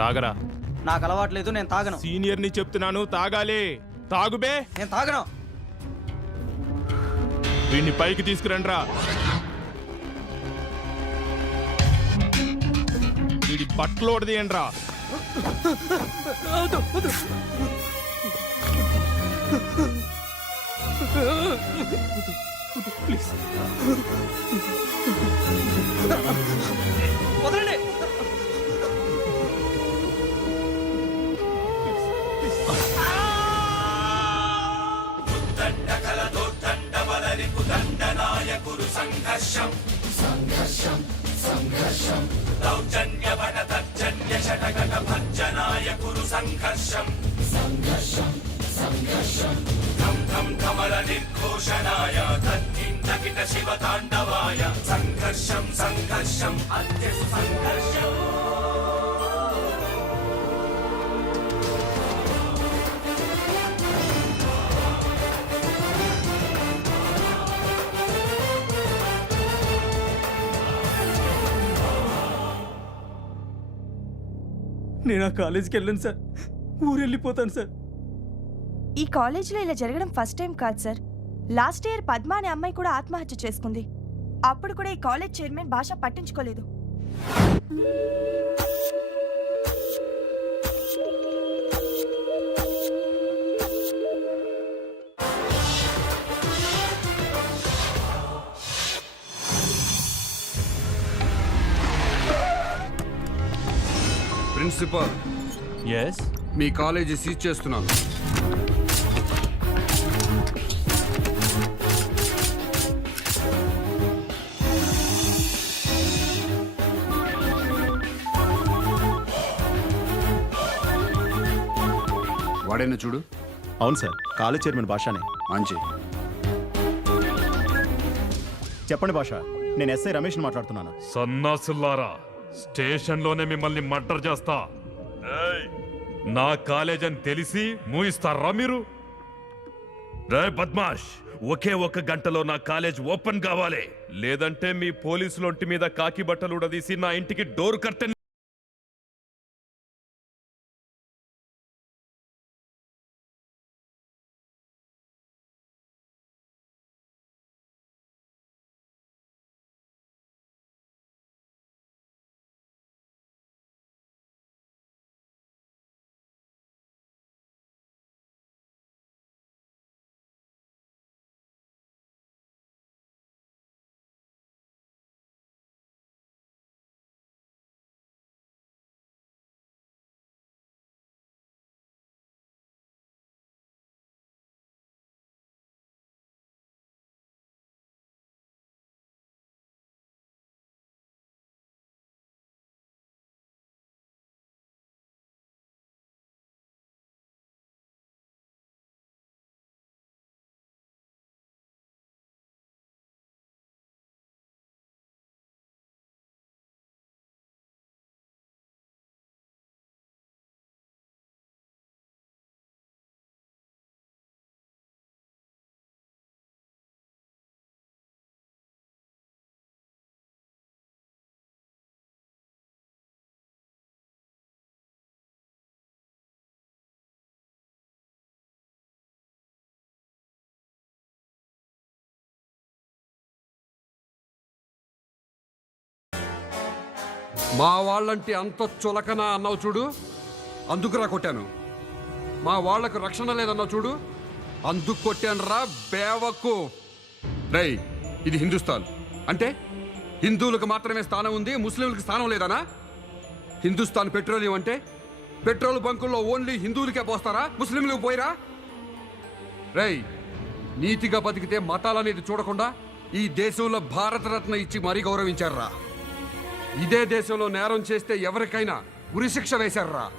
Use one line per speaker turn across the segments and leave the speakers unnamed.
తాగరా.
నాకు అలవాట్లేదు నేను తాగను.
సీనియర్ని చెప్తున్నాను తాగాలి. తాగుబే
నేను తాగను.
వీడిని పైకి తీసుకురండ్రా. వీడి బట్టలు ఓడదీయండ్రా
వదలండి. జయకురు సంఘర్షం. సంఘర్షం సంఘర్షం. దౌర్జన్య వన తర్జన్య శటగట భర్జనాయ కురు సంఘర్షం. సంఘర్షం సంఘర్షం. ధం ధం కమల నిర్ఘోషణాయ తద్దిందకిట శివ తాండవాయ సంఘర్షం సంఘర్షం. అత్యసు సంఘర్షం.
నేను ఆ కాలేజీకి వెళ్ళాను సార్. ఊరు వెళ్ళిపోతాను సార్.
ఈ కాలేజీలో ఇలా జరగడం ఫస్ట్ టైం కాదు సార్. లాస్ట్ ఇయర్ పద్మ అనే అమ్మాయి కూడా ఆత్మహత్య చేసుకుంది. అప్పుడు కూడా ఈ కాలేజ్ చైర్మన్ భాష పట్టించుకోలేదు.
ప్రిన్సిపల్.
ఎస్
మీ కాలేజీ సీజ్ చేస్తున్నాను. వాడైనా చూడు.
అవును సార్ కాలేజ్ చైర్మన్ భాషనే.
మంచి.
చెప్పండి భాష నేను ఎస్ఐ రమేష్ని మాట్లాడుతున్నాను.
సన్నాసుల్లారా. స్టేషన్లోనే మిమ్మల్ని మర్డర్ చేస్తా. నా కాలేజ్ అని తెలిసి మూయిస్తారా మీరు? రే బద్మాష్ ఒకే ఒక్క గంటలో నా కాలేజ్ ఓపెన్ కావాలి. లేదంటే మీ పోలీసులు ఒంటి మీద కాకి బట్టలు ఉడదీసి నా ఇంటికి డోర్ కర్టెన్
మా వాళ్ళంటే అంత చులకన అన్నావు చూడు. అందుకురా కొట్టాను. మా వాళ్ళకు రక్షణ లేదన్నావు చూడు. అందుకు కొట్టాను రా బేవకు. రై ఇది హిందుస్థాన్. అంటే హిందువులకు మాత్రమే స్థానం ఉంది ముస్లింలకు స్థానం లేదనా? హిందుస్థాన్ పెట్రోలియం అంటే పెట్రోల్ బంకుల్లో ఓన్లీ హిందువులకే పోస్తారా? ముస్లింలకు పోయిరా? రై నీతిగా బతికితే మతాలనేది చూడకుండా ఈ దేశంలో భారతరత్న ఇచ్చి మరీ గౌరవించారా? ఇదే దేశంలో నేరం చేస్తే ఎవరికైనా ఉరిశిక్ష వేశారా?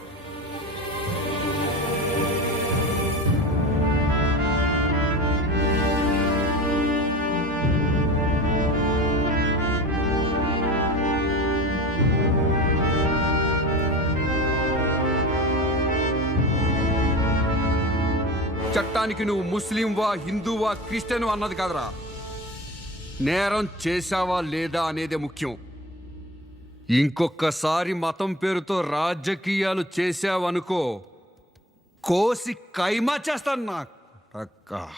చట్టానికి నువ్వు ముస్లింవా హిందూవా క్రిస్టియన్ అన్నది కాదురా. నేరం చేశావా లేదా అనేదే ముఖ్యం. ఇంకొకసారి మతం పేరుతో రాజకీయాలు చేశావనుకో కోసి కైమా చేస్తాను నా అక్క.